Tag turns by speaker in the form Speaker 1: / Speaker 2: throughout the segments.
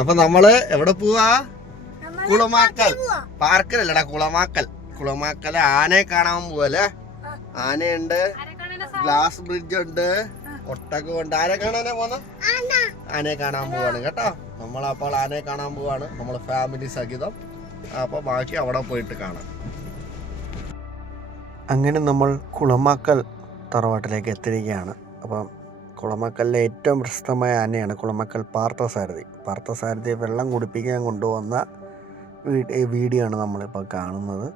Speaker 1: അപ്പൊ നമ്മൾ എവിടെ പോവാ? കുളമാക്കൽ. പാർക്കിലല്ലടാ കുളമാക്കൽ. കുളമാക്കൽ ആനയെ കാണാൻ പോവല്ലേ? ആനയുണ്ട്. ഗ്ലാസ് ബ്രിഡ്ജ് ഉണ്ട്. ഒട്ടകമുണ്ട് ആരെ കാണാനാ പോന്ന? ആനയെ കാണാൻ പോവാണ് കേട്ടോ. നമ്മൾ അപ്പോൾ ആനയെ കാണാൻ പോവാണ്. നമ്മൾ ഫാമിലി സഹിതം. അപ്പൊ ബാക്കി അവിടെ പോയിട്ട് കാണാം. അങ്ങനെ നമ്മൾ കുളമാക്കൽ തറവാട്ടിലേക്ക് എത്തിയിരിക്കുകയാണ്. അപ്പം കുളമക്കലിലെ ഏറ്റവും പ്രശസ്തമായ ആനയാണ് കുളമക്കൽ പാർത്ഥസാരഥി. പാർത്ഥസാരഥി വെള്ളം കുടിപ്പിക്കാൻ കൊണ്ടുവന്ന വീഡിയോ ആണ് നമ്മളിപ്പോൾ കാണുന്നത്.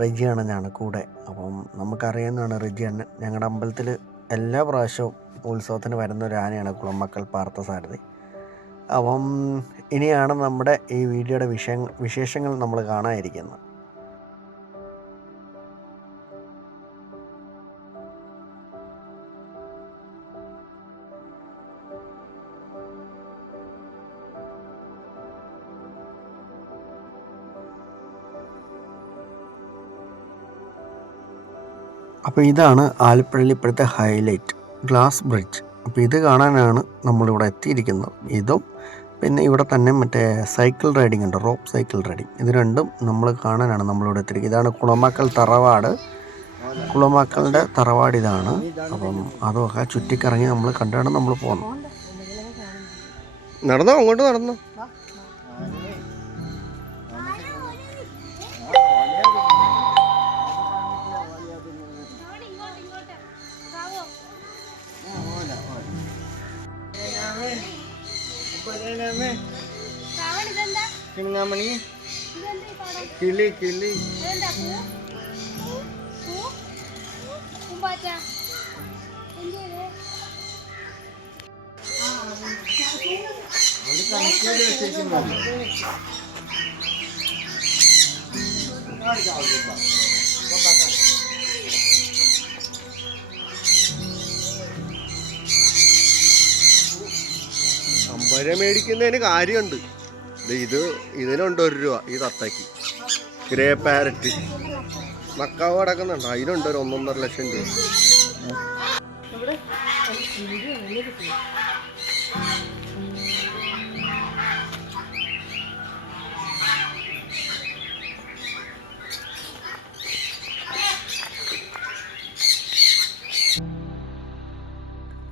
Speaker 1: റെജിയാണ് ഞാൻ കൂടെ. അപ്പം നമുക്കറിയാവുന്നതാണ് റെജി അണ്ണൻ. ഞങ്ങളുടെ അമ്പലത്തിൽ എല്ലാ പ്രാവശ്യവും ഉത്സവത്തിന് വരുന്ന ഒരു ആനയാണ് കുളമക്കൽ പാർത്ഥസാരഥി. അപ്പം ഇനിയാണ് നമ്മുടെ ഈ വീഡിയോയുടെ വിഷയ വിശേഷങ്ങൾ നമ്മൾ കാണാനിരിക്കുന്നത്. അപ്പോൾ ഇതാണ് ആലപ്പുഴയിൽ ഇപ്പോഴത്തെ ഹൈലൈറ്റ് ഗ്ലാസ് ബ്രിഡ്ജ് അപ്പോൾ ഇത് കാണാനാണ് നമ്മളിവിടെ എത്തിയിരിക്കുന്നത്. ഇതും പിന്നെ ഇവിടെ തന്നെ മറ്റേ സൈക്കിൾ റൈഡിംഗ് ഉണ്ട് റോപ്പ് സൈക്കിൾ റൈഡിംഗ് ഇത് രണ്ടും നമ്മൾ കാണാനാണ് നമ്മളിവിടെ എത്തിയിരിക്കുന്നത്. ഇതാണ് കുളമാക്കൽ തറവാട്. കുളമാക്കലിന്റെ തറവാട് ഇതാണ്. അപ്പം അതൊക്കെ ചുറ്റിക്കറങ്ങി നമ്മൾ കണ്ടാണ് നമ്മൾ പോകുന്നത്. നടന്നോ? അങ്ങോട്ട് നടന്നോ? namanya? Kawan iganda. Sing ngamani? Kili kili. Kau രൂപ മേടിക്കുന്നതിന് കാര്യമുണ്ട്. ഇത് ഇതിനുണ്ട് ഒരു രൂപ ഈ തത്തയ്ക്ക്. Grey parrot. മക്കാവ് കിടക്കുന്നുണ്ട് അതിനുണ്ട് ഒരു ഒന്നൊന്നര ലക്ഷം രൂപ.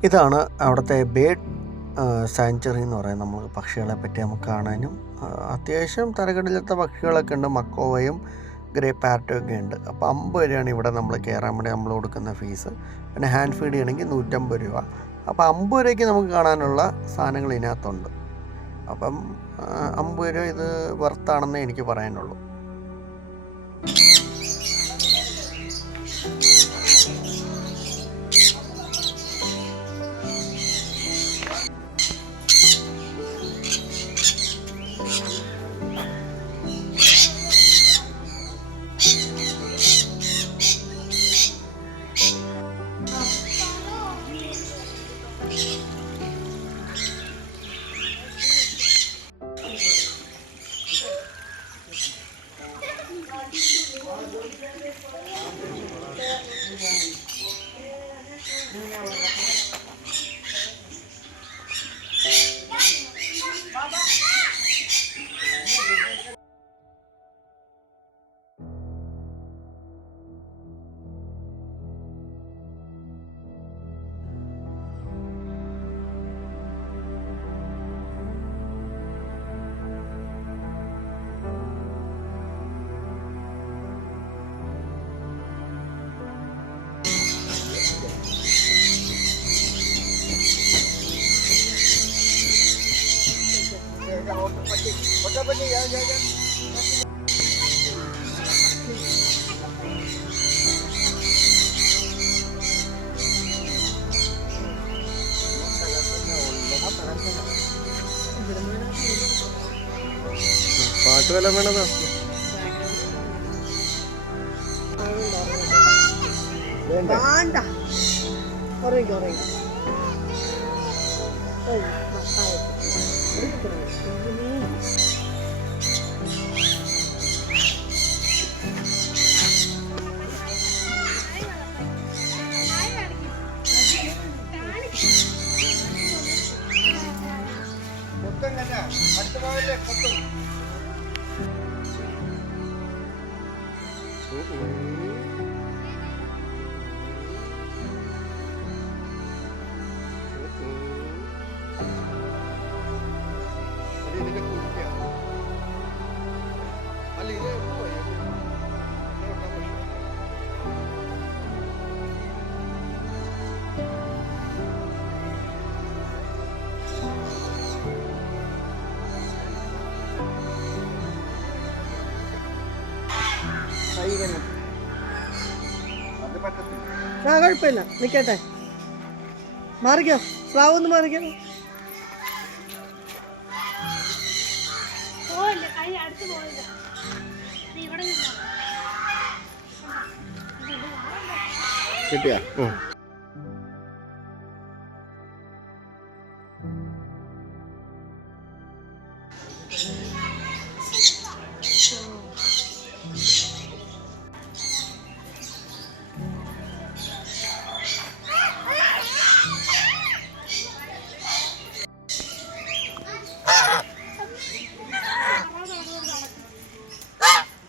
Speaker 1: ഇതാണ് അവിടുത്തെ ബേഡ് സാങ്ച്വറി എന്ന് പറയുന്നത് നമ്മൾ പക്ഷികളെ പറ്റി നമുക്ക് കാണാനും അത്യാവശ്യം തരകടിലത്തെ പക്ഷികളൊക്കെ ഉണ്ട്. മക്കോവയും ഗ്രേ പാറ്റും ഒക്കെ ഉണ്ട്. അപ്പോൾ അമ്പത് രൂപയാണ് ഇവിടെ നമ്മൾ കയറാൻ വേണ്ടി നമ്മൾ കൊടുക്കുന്ന ഫീസ്. പിന്നെ ഹാൻഡ് ഫീഡ് ചെയ്യണമെങ്കിൽ നൂറ്റമ്പത് രൂപ. അപ്പോൾ അമ്പത് രൂപയ്ക്ക് നമുക്ക് കാണാനുള്ള സാധനങ്ങൾ ഇതിനകത്തുണ്ട്. അപ്പം അമ്പത് രൂപ ഇത് വെർത്താണെന്നേ എനിക്ക് പറയാനുള്ളൂ. പാട്ട് വല്ലതും വേണതോ വേണ്ട.
Speaker 2: വേണ്ട ഉറങ്ങി ഉറങ്ങി
Speaker 1: അല്ല
Speaker 2: ആ കുഴപ്പമില്ല. നിൽക്കട്ടെ. മാറിക്കോ. സ്രാവ് ഒന്ന് മാറിക്കോ.
Speaker 1: കിട്ടിയാ?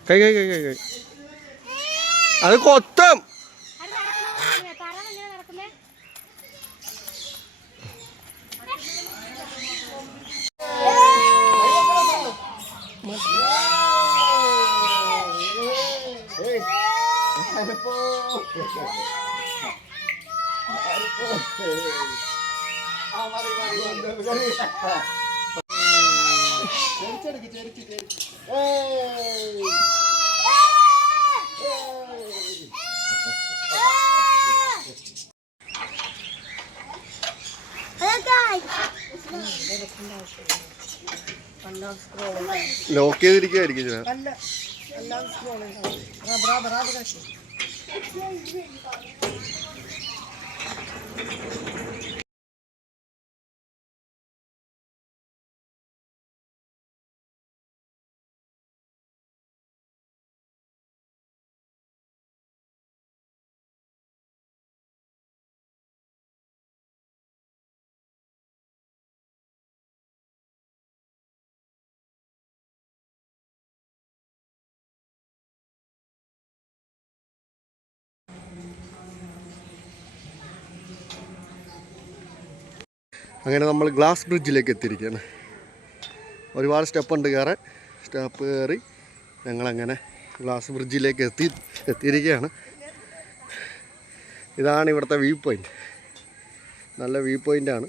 Speaker 1: കൈ കൈ കൈ കൈ അത് കൊത്തും. ലോക്ക് ചെയ്തിരിക്കുമായിരിക്കും ഇതിനെ.
Speaker 2: അല്ല എല്ലാം
Speaker 1: അങ്ങനെ നമ്മൾ ഗ്ലാസ് ബ്രിഡ്ജിലേക്ക് എത്തിയിരിക്കുകയാണ്. ഒരുപാട് സ്റ്റെപ്പുണ്ട് കയറാൻ. സ്റ്റെപ്പ് കയറി ഞങ്ങളങ്ങനെ ഗ്ലാസ് ബ്രിഡ്ജിലേക്ക് എത്തി എത്തിയിരിക്കുകയാണ്. ഇതാണ് ഇവിടുത്തെ വ്യൂ പോയിന്റ് നല്ല വ്യൂ പോയിന്റാണ്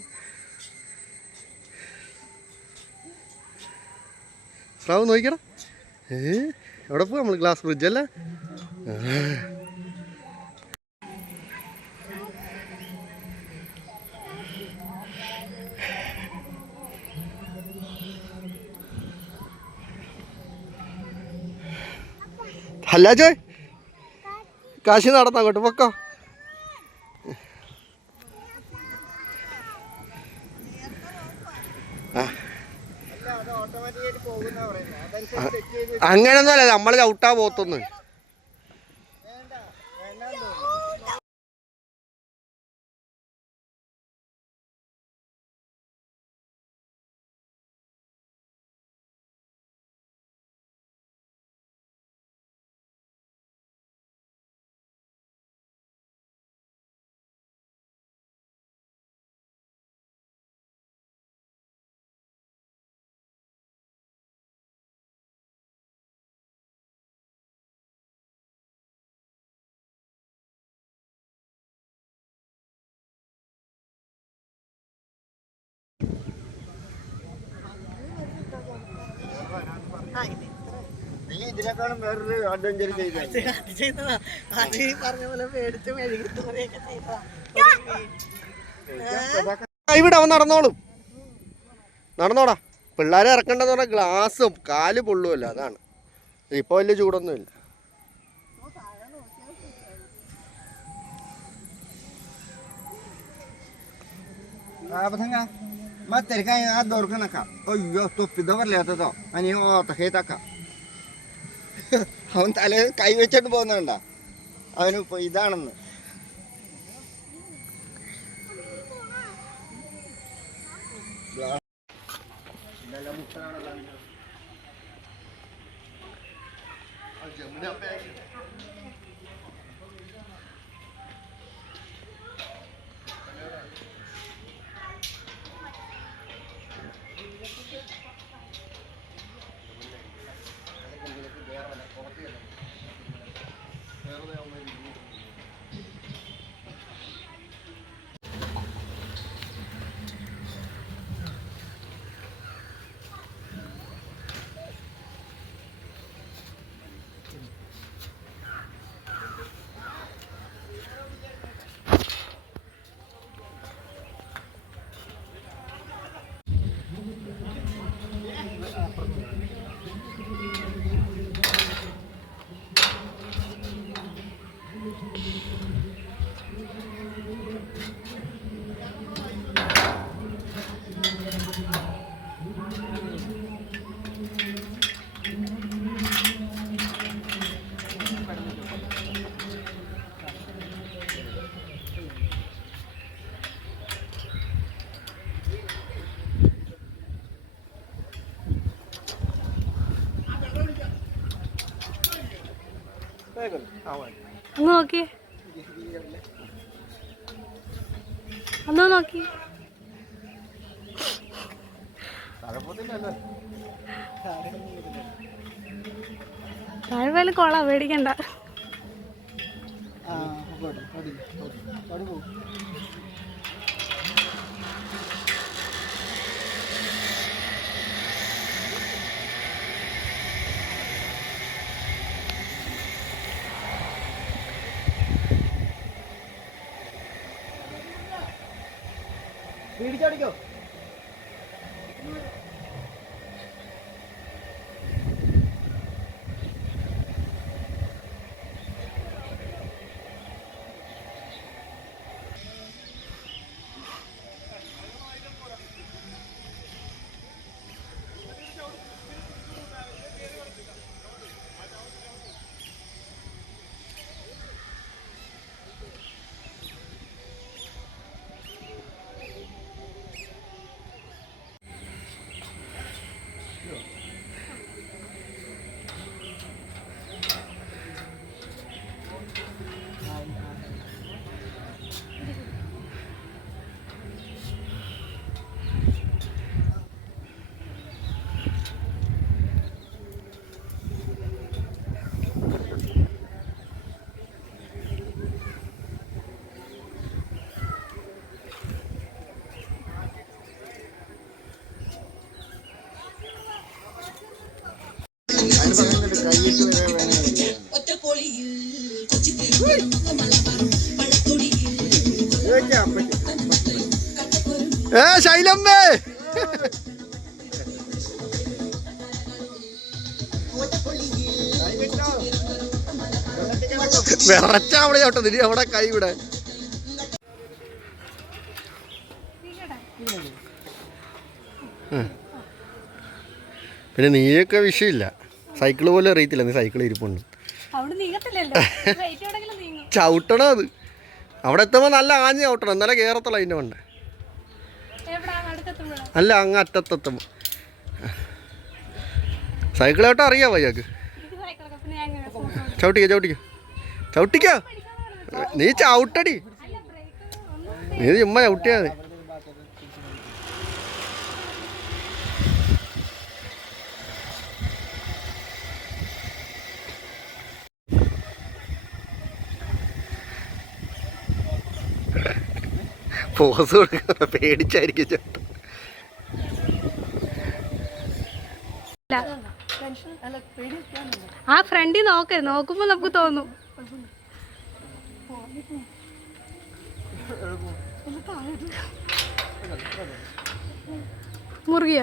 Speaker 1: സ്രാവ് നോക്കിക്കണം ഏ എവിടെ പോകാം നമ്മൾ ഗ്ലാസ് ബ്രിഡ്ജ് അല്ലേ? അല്ല ജോയ്. കാശി നടന്ന അങ്ങോട്ട് പൊക്കോ. അങ്ങനൊന്നുമല്ല നമ്മൾ ചവിട്ടാ പോത്തൊന്ന്
Speaker 3: ഇതിനേക്കാളും വേറൊരു അഡ്വഞ്ചർ ചെയ്തേ
Speaker 2: ചെയ്തതാ. അത് ഈ പറഞ്ഞ പോലെ മെഴുകിട്ട് ചെയ്തതാ.
Speaker 1: ഇവിടെ അവൻ നടന്നോളും. നടന്നോടാ. പിള്ളേരെ ഇറക്കണ്ടെന്ന് പറഞ്ഞാൽ ഗ്ലാസും കാൽ പൊള്ളുമല്ലോ അതാണ്. ഇപ്പോൾ വലിയ ചൂടൊന്നുമില്ല.
Speaker 3: abasanga ആ kan a dor kana ka oyyo തൊപ്പി അവൻ തല കൈവച്ചിട്ട് പോകുന്നുണ്ട? അവന് ഇതാണെന്ന്.
Speaker 4: അങ്ങ് നോക്കിയേ ഒന്ന് നോക്കി. താഴെ കൊള്ളാം പേടിക്കണ്ട.
Speaker 1: പേടിച്ചടിക്കോ ഏ ശൈലമ്മേ. വിറച്ച അവിടെ ചോട്ടെ നീ അവിടെ കൈ വിടെ പിന്നെ നീയൊക്കെ വിഷയമില്ല. സൈക്കിൾ പോലും അറിയത്തില്ല നീ സൈക്കിൾ ഇരിപ്പുണ്ട്. ചവിട്ടണം അത്. അവിടെ എത്തുമ്പോൾ നല്ല ആഞ്ഞ് ചവിട്ടണം എന്നാലേ കയറത്തുള്ളൂ അതിന്റെ കൊണ്ട്. അല്ല അങ്ങ് അറ്റത്തെത്തുമ്പോൾ സൈക്കിൾ ചവിട്ടം അറിയാമോ
Speaker 4: വയ്യാക്ക്.
Speaker 1: ചവിട്ടിക്കോ ചവിട്ടിക്കോ. ചവിട്ടിക്കോ. നീ ചവിട്ടടി. നീ ചുമ്മാ ചവിട്ടിയാ മതി. പോസ് കൊടുക്കുന്ന പേടിച്ചായിരിക്കും ചേട്ടൻ
Speaker 4: ആ ഫ്രണ്ടിൽ നോക്ക്. നോക്കുമ്പോ നമുക്ക് തോന്നും. മുറുകിയ?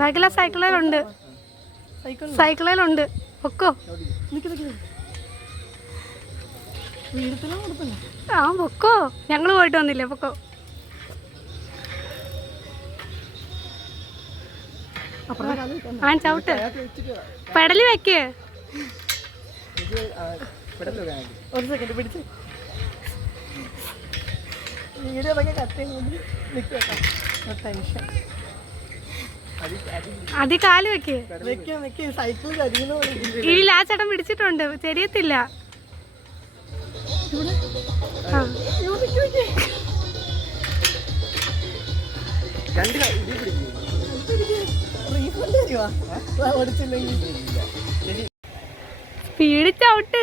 Speaker 4: ബാക്കിലെ സൈക്കിളിലുണ്ട് സൈക്കിളിലുണ്ട് പൊക്കോ? ആ പൊക്കോ. ഞങ്ങൾ പോയിട്ട് വന്നില്ലേ പൊക്കോ. ആ ചവിട്ട്. പെടൽ വെക്ക്.
Speaker 2: ഒരു സെക്കൻഡ് പിടിച്ച്. വീഡിയോ കത്തി നിൽക്കാം
Speaker 4: അതി കാൽ വെക്ക്. ഇല്ല ആ ചേട്ടൻ പിടിച്ചിട്ടുണ്ട്. തെരിയത്തില്ല സ്പീഡ്
Speaker 2: അയ്യോ, നിക്ക് നിക്ക്.
Speaker 3: രണ്ട് കൈ ഇതിൽ പിടിക്കും
Speaker 2: റീഫണ്ട് തരുവാ ആ, ഓടിച്ചില്ലെങ്കിൽ
Speaker 4: സ്പീഡ് ചവിട്ട്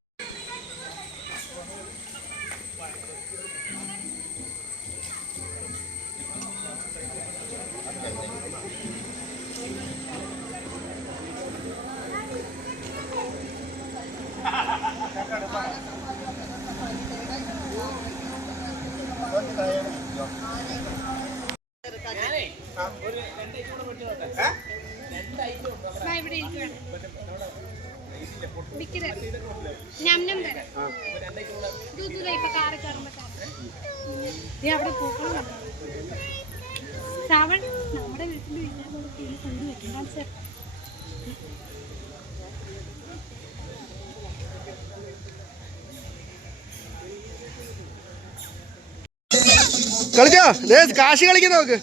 Speaker 1: ദേ കാശി കളിക്കുന്ന നോക്ക്.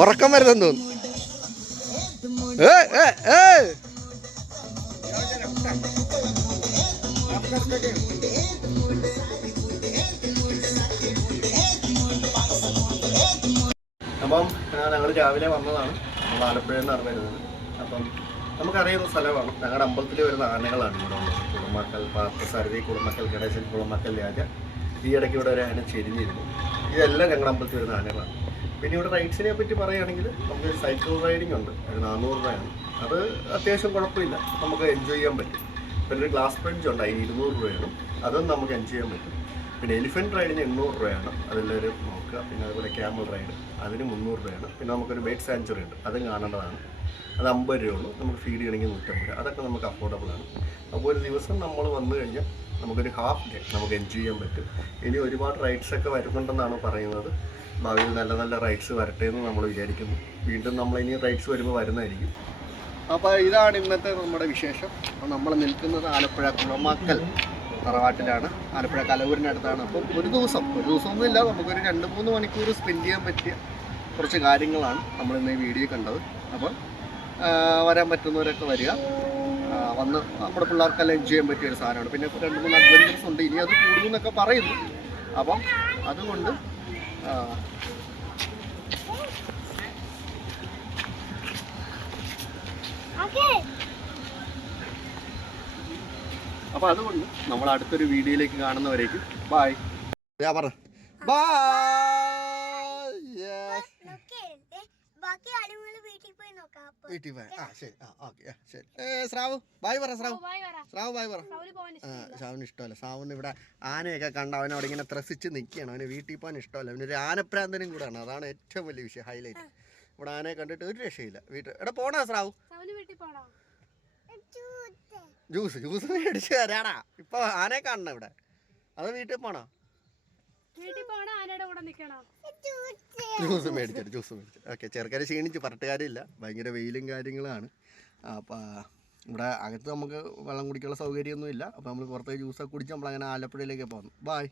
Speaker 1: ഉറക്കം ഏ അപ്പം ഞങ്ങൾ രാവിലെ വന്നതാണ്. നമ്മൾ ആലപ്പുഴയിൽ നിന്നാണ് വരുന്നത്. അപ്പം നമുക്കറിയുന്ന സ്ഥലമാണ്. ഞങ്ങളുടെ അമ്പലത്തിൽ വരുന്ന ആനകളാണ് ഇവിടെ ഉള്ളത്. കുളമക്കൽ പാർത്ഥസാരഥി കുളമക്കൽ ഗണേശൻ കുളമക്കൽ രാജ. ഈ ഇടയ്ക്ക് ഇവിടെ ഒരു ആന ചെരിഞ്ഞിരുന്നു. ഇതെല്ലാം ഞങ്ങളുടെ അമ്പലത്തിൽ വരുന്ന ആനകളാണ്. പിന്നെ ഇവിടെ റൈഡ്സിനെ പറ്റി പറയുകയാണെങ്കിൽ നമുക്ക് സൈക്കിൾ റൈഡിംഗ് ഉണ്ട്. ഒരു നാനൂറ് രൂപയാണ്. അത് അത്യാവശ്യം കുഴപ്പമില്ല. നമുക്ക് എൻജോയ് ചെയ്യാൻ പറ്റും. പിന്നെ ഒരു ഗ്ലാസ് ബ്രിഡ്ജ് ഉണ്ട്. അതിന് ഇരുന്നൂറ് രൂപയാണ്. അതും നമുക്ക് എൻജോയ് ചെയ്യാൻ പറ്റും. പിന്നെ എലിഫന്റ് റൈഡിന് എണ്ണൂറ് രൂപയാണ്. അതെല്ലാവരും നോക്കുക. പിന്നെ അതുപോലെ ക്യാമൽ റൈഡ്. അതിന് മുന്നൂറ് രൂപയാണ്. പിന്നെ നമുക്കൊരു ബേഡ് സാഞ്ചുറി ഉണ്ട്. അതും കാണേണ്ടതാണ്. അത് അമ്പത് രൂപയുള്ളൂ നമുക്ക് ഫീഡ് ചെയ്യണമെങ്കിൽ നൂറ്റമ്പത് അതൊക്കെ നമുക്ക് അഫോർഡബിൾ ആണ്. അപ്പോൾ ഒരു ദിവസം നമ്മൾ വന്നു കഴിഞ്ഞാൽ നമുക്കൊരു ഹാഫ് ഡേ നമുക്ക് എൻജോയ് ചെയ്യാൻ പറ്റും. ഇനി ഒരുപാട് റൈഡ്സ് ഒക്കെ വരുന്നുണ്ടെന്നാണ് പറയുന്നത്. ഭാവിയിൽ നല്ല നല്ല റൈഡ്സ് വരട്ടെ എന്ന് നമ്മൾ വിചാരിക്കുന്നു. വീണ്ടും നമ്മൾ ഇനി റൈഡ്സ് വരുമ്പോൾ വരുന്നതായിരിക്കും. അപ്പോൾ ഇതാണ് ഇന്നത്തെ നമ്മുടെ വിശേഷം. നമ്മൾ നിൽക്കുന്നത് ആലപ്പുഴ കുളമാക്കൽ തറവാട്ടിലാണ്. ആലപ്പുഴ കലവൂരിനടുത്താണ് അപ്പം ഒരു ദിവസം ഒരു ദിവസമൊന്നുമില്ല നമുക്കൊരു രണ്ട് മൂന്ന് മണിക്കൂർ സ്പെൻഡ് ചെയ്യാൻ പറ്റിയ കുറച്ച് കാര്യങ്ങളാണ് നമ്മൾ ഇന്ന് ഈ വീഡിയോ കണ്ടത്. അപ്പം വരാൻ പറ്റുന്നവരൊക്കെ വരിക. വന്ന് നമ്മുടെ പിള്ളേർക്കെല്ലാം എൻജോയ് ചെയ്യാൻ പറ്റിയ ഒരു സാധനമാണ്. പിന്നെ രണ്ട് മൂന്ന് അഡ്വഞ്ചേഴ്സ് ഉണ്ട്. ഇനി അത് കൂടുമെന്നൊക്കെ പറയുന്നു. അപ്പം അതുകൊണ്ട് അപ്പൊ
Speaker 4: ഓക്കേ.
Speaker 1: അപ്പോൾ അതുകൊണ്ട് നമ്മൾ അടുത്തൊരു വീഡിയോയിലേക്ക് കാണുന്നവരേക്കും ബായ് ഞാൻ പറ
Speaker 4: ബാക്കി അടിമകൾ വീട്ടിൽ പോയി നോക്കാം അപ്പൊ
Speaker 1: വീട്ടിൽ പോയി ആ ശരി. ആ ഓക്കെ. ശരി. ഏ സ്രാവ് ബായ് പറ സ്രാവ്. സ്രാവ് ബായ് പറ. ആ, ഷാവിന് ഇഷ്ടമല്ല. ഷാവിന് ഇവിടെ ആനയൊക്കെ കണ്ട അവൻ അവിടെ ഇങ്ങനെ ത്രസിച്ച് നിൽക്കുകയാണ് അവന് വീട്ടിൽ പോകാൻ ഇഷ്ടമല്ല. അവനൊരു ആനപ്രാന്തനും കൂടെയാണ് അതാണ് ഏറ്റവും വലിയ വിഷയം ഹൈലൈറ്റ് ഇവിടെ ആനയെ കണ്ടിട്ട് ഒരു രക്ഷയില്ല. വീട്ടിൽ എടാ പോണോ സ്രാവ്? ജ്യൂസ് ജ്യൂസ് മേടിച്ച് തരാടാ. ഇപ്പൊ ആനയെ കാണണം ഇവിടെ. അത് വീട്ടിൽ പോണോ?
Speaker 4: വീട്ടിൽ പോണ ആനയുടെ കൂടെ
Speaker 1: ജ്യൂസ് മേടിച്ചിട്ട് ജ്യൂസ് മേടിച്ചിട്ട് ഓക്കെ ചെറുക്കാരെ ക്ഷീണിച്ച് പറട്ടുകാരില്ല ഭയങ്കര വെയിലും കാര്യങ്ങളാണ്. അപ്പോൾ ഇവിടെ അകത്ത് നമുക്ക് വെള്ളം കുടിക്കാനുള്ള സൗകര്യമൊന്നുമില്ല. അപ്പോൾ നമ്മൾ പുറത്തേക്ക് ജ്യൂസൊക്കെ കുടിച്ച് നമ്മൾ അങ്ങനെ ആലപ്പുഴയിലേക്ക് പോകുന്നു ബായ്